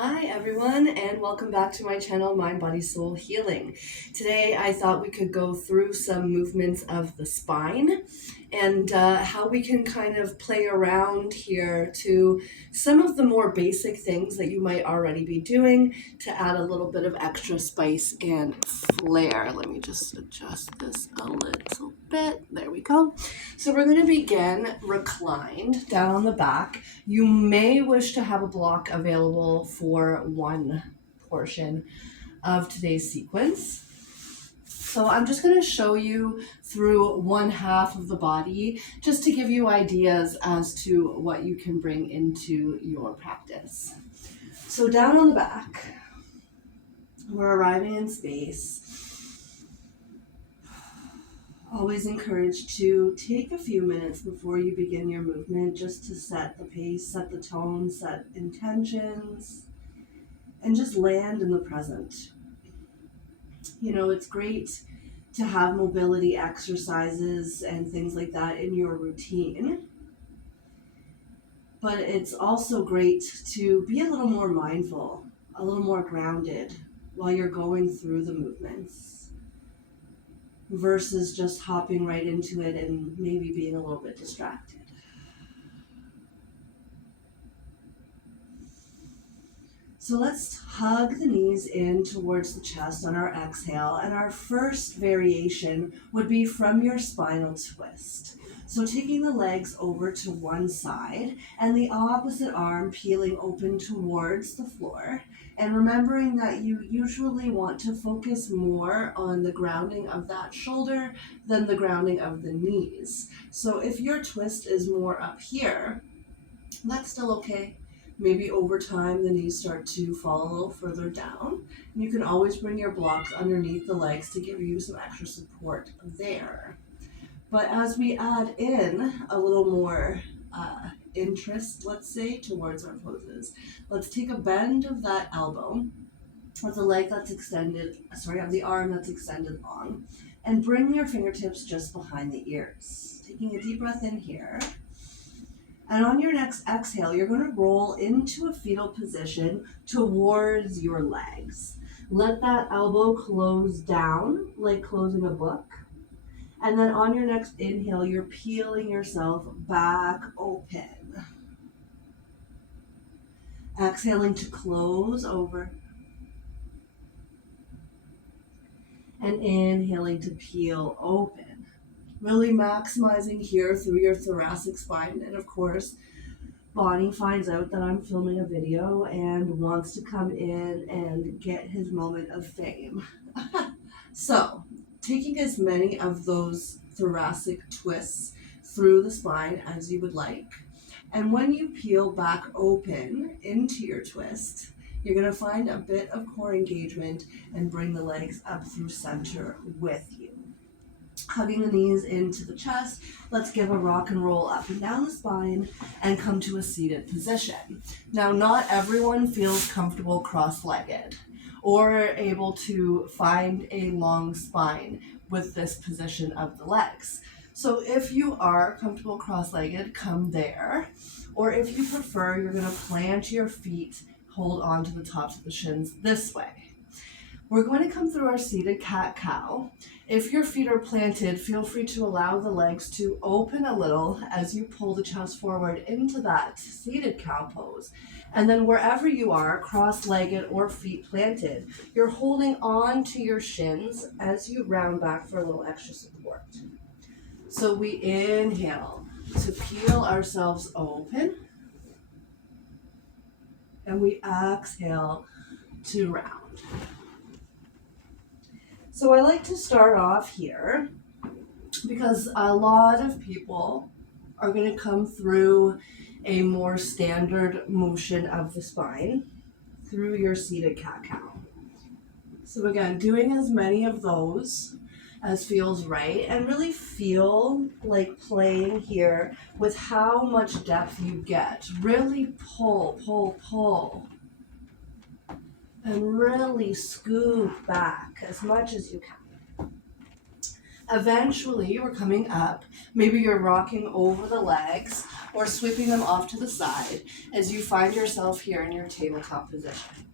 Hi everyone, and welcome back to my channel, Mind, Body, Soul Healing. Today I thought we could go through some movements of the spine and how we can kind of play around here to some of the more basic things that you might already be doing to add a little bit of extra spice and flair. Let me just adjust this a little bit. There we go. So we're going to begin reclined down on the back. You may wish to have a block available for one portion of today's sequence. So I'm just going to show you through one half of the body just to give you ideas as to what you can bring into your practice. So down on the back, we're arriving in space. Always encouraged to take a few minutes before you begin your movement just to set the pace, set the tone, set intentions, and just land in the present. You know, it's great to have mobility exercises and things like that in your routine, but it's also great to be a little more mindful, a little more grounded while you're going through the movements, versus just hopping right into it and maybe being a little bit distracted. So let's hug the knees in towards the chest on our exhale, and our first variation would be from your spinal twist. So taking the legs over to one side and the opposite arm peeling open towards the floor, and remembering that you usually want to focus more on the grounding of that shoulder than the grounding of the knees. So if your twist is more up here, that's still okay. Maybe over time the knees start to fall a little further down. You can always bring your blocks underneath the legs to give you some extra support there. But as we add in a little more interest, let's say, towards our poses, let's take a bend of that elbow of the leg that's extended, of the arm that's extended long, and bring your fingertips just behind the ears. Taking a deep breath in here. And on your next exhale, you're going to roll into a fetal position towards your legs. Let that elbow close down like closing a book. And then on your next inhale, you're peeling yourself back open. Exhaling to close over. And inhaling to peel open. Really maximizing here through your thoracic spine. And of course, Bonnie finds out that I'm filming a video and wants to come in and get his moment of fame. So, taking as many of those thoracic twists through the spine as you would like. And when you peel back open into your twist, you're going to find a bit of core engagement and bring the legs up through center with you. Hugging the knees into the chest, let's give a rock and roll up and down the spine and come to a seated position. Now, not everyone feels comfortable cross-legged or able to find a long spine with this position of the legs. So if you are comfortable cross-legged, come there. Or if you prefer, you're going to plant your feet, hold on to the tops of the shins this way. We're going to come through our seated cat-cow. If your feet are planted, feel free to allow the legs to open a little as you pull the chest forward into that seated cow pose. And then wherever you are, cross-legged or feet planted, you're holding on to your shins as you round back for a little extra support. So we inhale to peel ourselves open, and we exhale to round. So I like to start off here because a lot of people are going to come through a more standard motion of the spine through your seated cat-cow. So again, doing as many of those as feels right, and really feel like playing here with how much depth you get. Really pull, pull, pull. And really scoop back as much as you can. Eventually, we're coming up. Maybe you're rocking over the legs or sweeping them off to the side as you find yourself here in your tabletop position.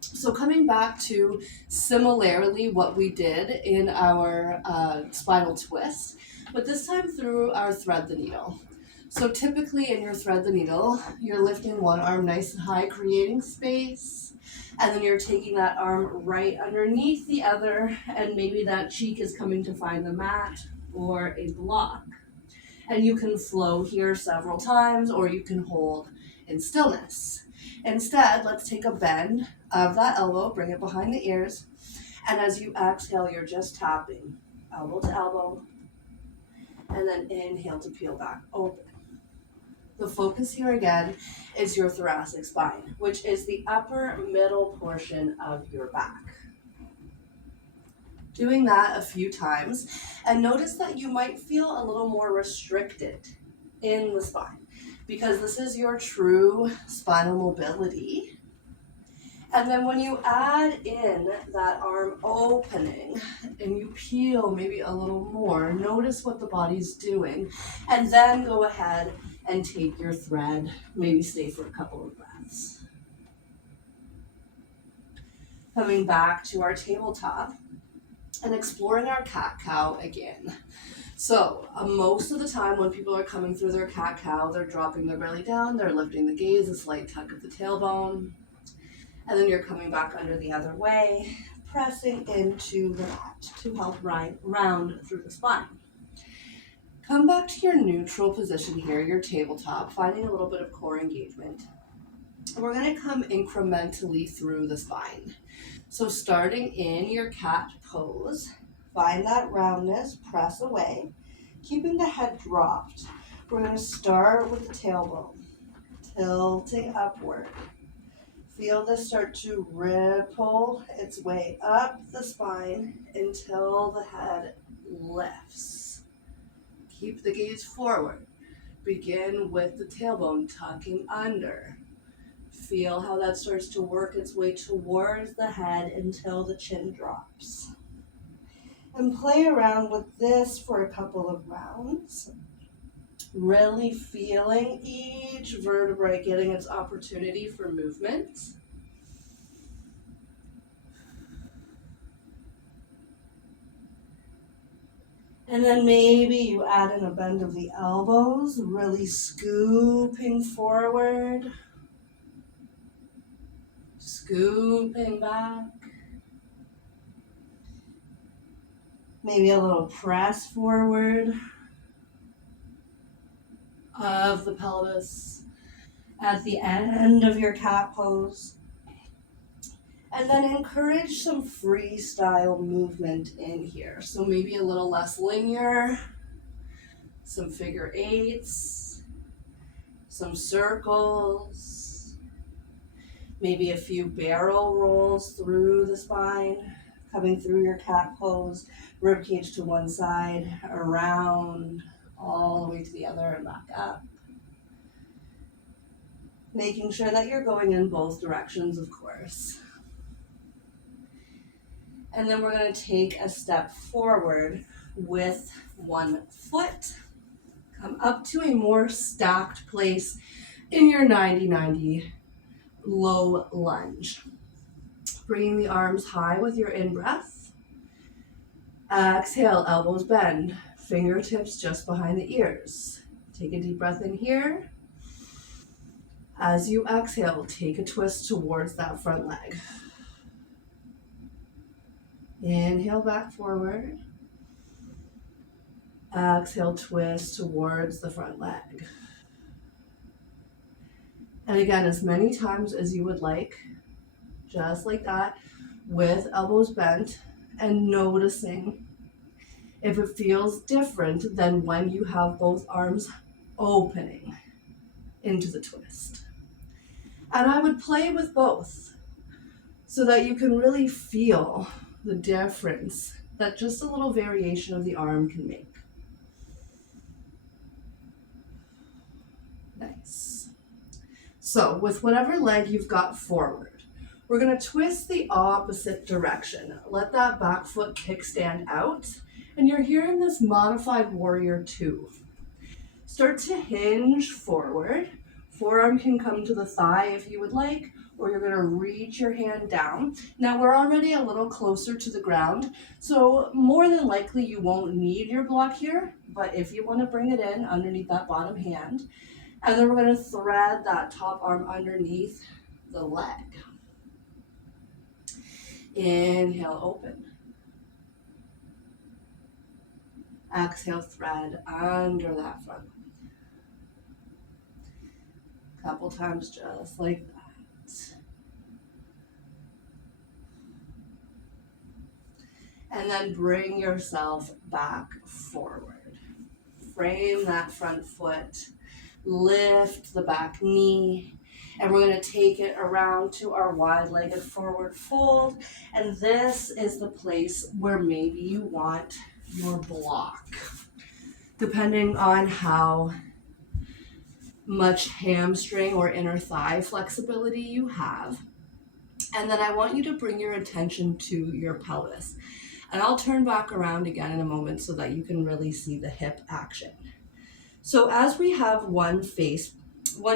So coming back to similarly what we did in our spinal twist, but this time through our thread the needle. So typically in your thread the needle, you're lifting one arm nice and high, creating space, and then you're taking that arm right underneath the other, and maybe that cheek is coming to find the mat or a block. And you can flow here several times, or you can hold in stillness. Instead, let's take a bend of that elbow, bring it behind the ears, and as you exhale, you're just tapping elbow to elbow, and then inhale to peel back open. The focus here again is your thoracic spine, which is the upper middle portion of your back. Doing that a few times, and notice that you might feel a little more restricted in the spine because this is your true spinal mobility. And then when you add in that arm opening and you peel maybe a little more, notice what the body's doing, and then go ahead and take your thread, maybe stay for a couple of breaths. Coming back to our tabletop and exploring our cat-cow again. So most of the time when people are coming through their cat-cow, they're dropping their belly down, they're lifting the gaze, a slight tuck of the tailbone, and then you're coming back under the other way, pressing into the mat to help round through the spine. Come back to your neutral position here, your tabletop, finding a little bit of core engagement. We're going to come incrementally through the spine. So starting in your cat pose, find that roundness, press away, keeping the head dropped. We're going to start with the tailbone, tilting upward. Feel this start to ripple its way up the spine until the head lifts. Keep the gaze forward. Begin with the tailbone tucking under. Feel how that starts to work its way towards the head until the chin drops. And play around with this for a couple of rounds. Really feeling each vertebrae getting its opportunity for movement. And then maybe you add in a bend of the elbows, really scooping forward, scooping back. Maybe a little press forward of the pelvis at the end of your cat pose. And then encourage some freestyle movement in here. So maybe a little less linear, some figure eights, some circles, maybe a few barrel rolls through the spine, coming through your cat pose, rib cage to one side, around, all the way to the other and back up. Making sure that you're going in both directions, of course. And then we're going to take a step forward with one foot. Come up to a more stacked place in your 90-90 low lunge. Bringing the arms high with your in-breath. Exhale, elbows bend. Fingertips just behind the ears. Take a deep breath in here. As you exhale, take a twist towards that front leg. Inhale back forward. Exhale, twist towards the front leg. And again, as many times as you would like, just like that, with elbows bent, and noticing if it feels different than when you have both arms opening into the twist. And I would play with both so that you can really feel the difference that just a little variation of the arm can make. Nice. So with whatever leg you've got forward, we're going to twist the opposite direction. Let that back foot kickstand out And you're here in this modified warrior 2. Start to hinge forward. Forearm can come to the thigh if you would like, or you're going to reach your hand down. Now we're already a little closer to the ground, so more than likely you won't need your block here, but if you want to bring it in underneath that bottom hand, and then we're going to thread that top arm underneath the leg. Inhale, open. Exhale, thread under that front. Couple times just like that. And then bring yourself back forward. Frame that front foot. Lift the back knee. And we're going to take it around to our wide-legged forward fold. And this is the place where maybe you want your block, depending on how much hamstring or inner thigh flexibility you have. And then I want you to bring your attention to your pelvis. And I'll turn back around again in a moment so that you can really see the hip action. So as we have one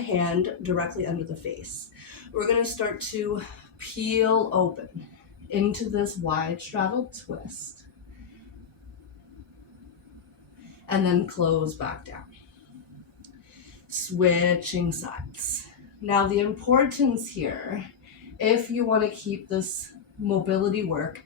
hand directly under the face, we're going to start to peel open into this wide straddled twist. And then close back down. Switching sides. Now the importance here, if you want to keep this mobility work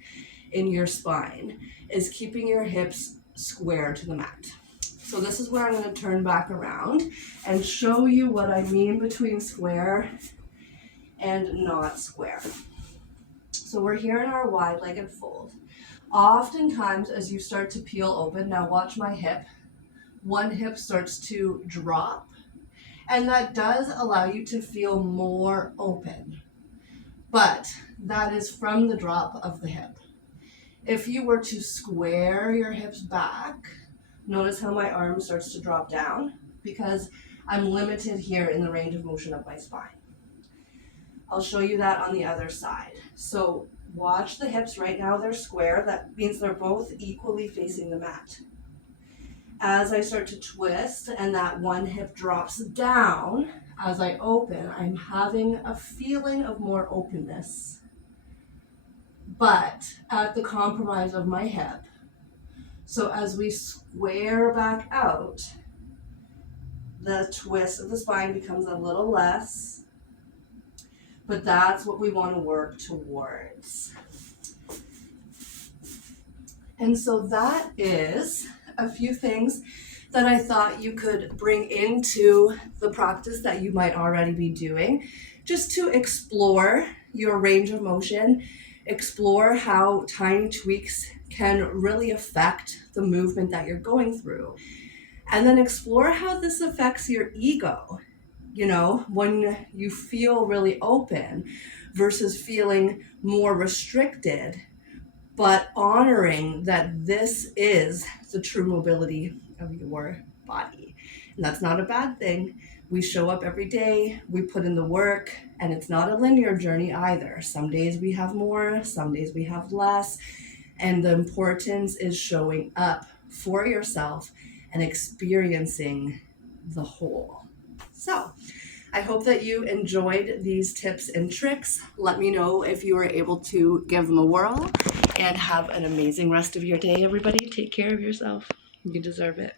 in your spine, is keeping your hips square to the mat. So this is where I'm going to turn back around and show you what I mean between square and not square. So we're here in our wide-legged fold. Oftentimes, as you start to peel open, now watch my hip, one hip starts to drop, and that does allow you to feel more open. But that is from the drop of the hip. If you were to square your hips back, notice how my arm starts to drop down because I'm limited here in the range of motion of my spine. I'll show you that on the other side. So watch the hips right now, they're square. That means they're both equally facing the mat. As I start to twist and that one hip drops down, as I open, I'm having a feeling of more openness, but at the compromise of my hip. So as we square back out, the twist of the spine becomes a little less, but that's what we want to work towards. And so that is a few things that I thought you could bring into the practice that you might already be doing, just to explore your range of motion, explore how tiny tweaks can really affect the movement that you're going through, and then explore how this affects your ego. You know, when you feel really open versus feeling more restricted, but honoring that this is the true mobility of your body. And that's not a bad thing. We show up every day, we put in the work, and it's not a linear journey either. Some days we have more, some days we have less. And the importance is showing up for yourself and experiencing the whole. So I hope that you enjoyed these tips and tricks. Let me know if you were able to give them a whirl, and have an amazing rest of your day, everybody. Take care of yourself. You deserve it.